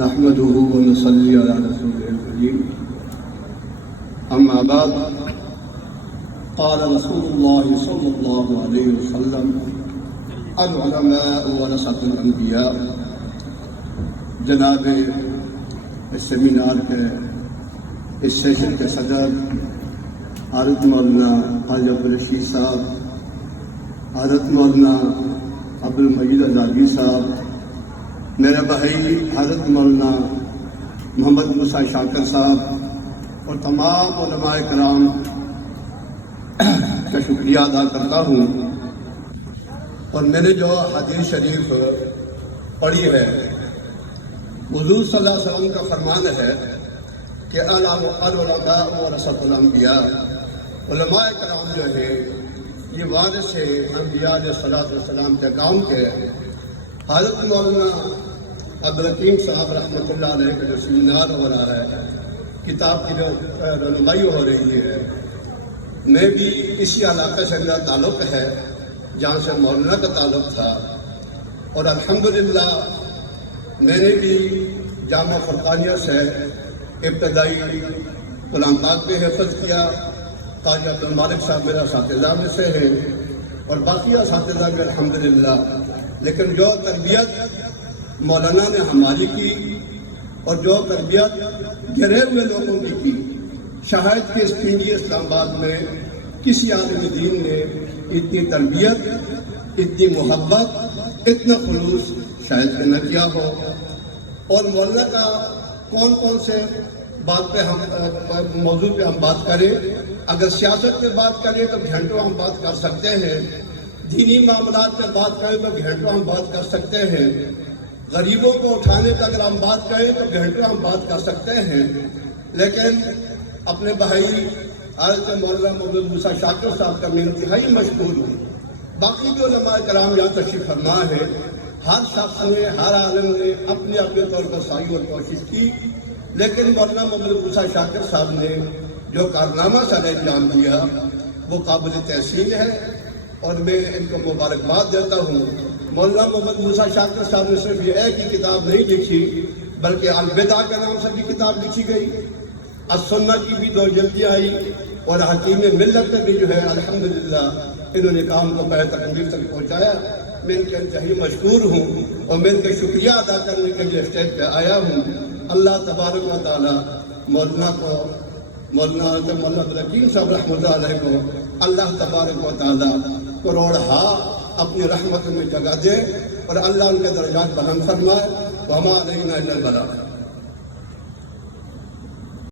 نحمده ونصلي على رسوله الكريم أما بعد قال رسول الله صلى الله عليه وسلم العلماء ورثة الأنبياء. جناب اس سیمینار کے اس سیشن کے صدر حضرت مولانا حاجی عبدالرشید صاحب، حضرت مولانا عبدالمجید ازادی صاحب، میرے بھائی حضرت مولانا محمد موسیٰ شاکر صاحب اور تمام علماء کرام کا شکریہ ادا کرتا ہوں. اور میں نے جو حدیث شریف پڑھی ہے، حضور صلی اللہ علیہ وسلم کا فرمان ہے کہ العلماء ورثۃ الانبیاء، علماء کرام جو ہے یہ وارث ہے انبیاء علیہ السلام کے کام کے. حضرت مولانا عبدالحکیم صاحب رحمۃ اللہ علیہ کا جو سیمینار ہو رہا ہے، کتاب کی جو رونمائی ہو رہی ہے، میں بھی اسی علاقے سے میرا تعلق ہے جہاں سے مولانا کا تعلق تھا. اور الحمدللہ میں نے بھی جامعہ فرقانیہ سے ابتدائی قرآن پاک بھی حفظ کیا. قاضی عبدالمالک صاحب میرا اساتذہ میں سے ہے اور باقی اساتذہ بھی الحمدللہ. لیکن جو تربیت مولانا نے ہماری کی اور جو تربیت گرے ہوئے لوگوں کی کی، شاید کہ اس پنڈی اسلام آباد میں کسی عالم دین نے اتنی تربیت، اتنی محبت، اتنا خلوص شاید کہ نہ کیا ہو. اور مولانا کا کون سے بات پہ موضوع پہ ہم بات کریں؟ اگر سیاست پہ بات کریں تو گھنٹوں ہم بات کر سکتے ہیں، دینی معاملات پہ بات کریں تو گھنٹوں ہم بات کر سکتے ہیں، غریبوں کو اٹھانے پہ اگر ہم بات کریں تو گھنٹوں ہم بات کر سکتے ہیں. لیکن اپنے بھائی حضرت مولانا محمد موسیٰ شاکر صاحب کا میں انتہائی مشکور ہوں. باقی جو علماء کرام یہاں تشریف فرما ہے، ہر شخص نے، ہر عالم نے اپنے طور پر سعی اور کوشش کی، لیکن مولانا محمد موسیٰ شاکر صاحب نے جو کارنامہ سر انجام دیا وہ قابل تحسین ہے اور میں ان کو مبارکباد دیتا ہوں. مولانا محمد موسیٰ شاکر صاحب نے صرف یہ ایک ہی کتاب نہیں لکھی بلکہ البدع کے نام سے بھی کتاب لکھی گئی، السنہ کی بھی 2 جلدیں آئی، اور حکیم ملت میں بھی جو ہے الحمدللہ انہوں نے کام کو پہلے تکمیل تک پہنچایا. میں ان کے انتہائی مشکور ہوں اور میں ان کا شکریہ ادا کرنے کے لیے اسٹیج پہ آیا ہوں. اللہ تبارک و تعالیٰ مولانا عبدالحکیم صاحب رحمۃ اللہ علیہ کو اللہ تبارک و تعالیٰ کروڑہا اپنی رحمت میں جگہ دے اور اللہ ان کے درجات بلند فرمائے. وما علینا الا البلاغ.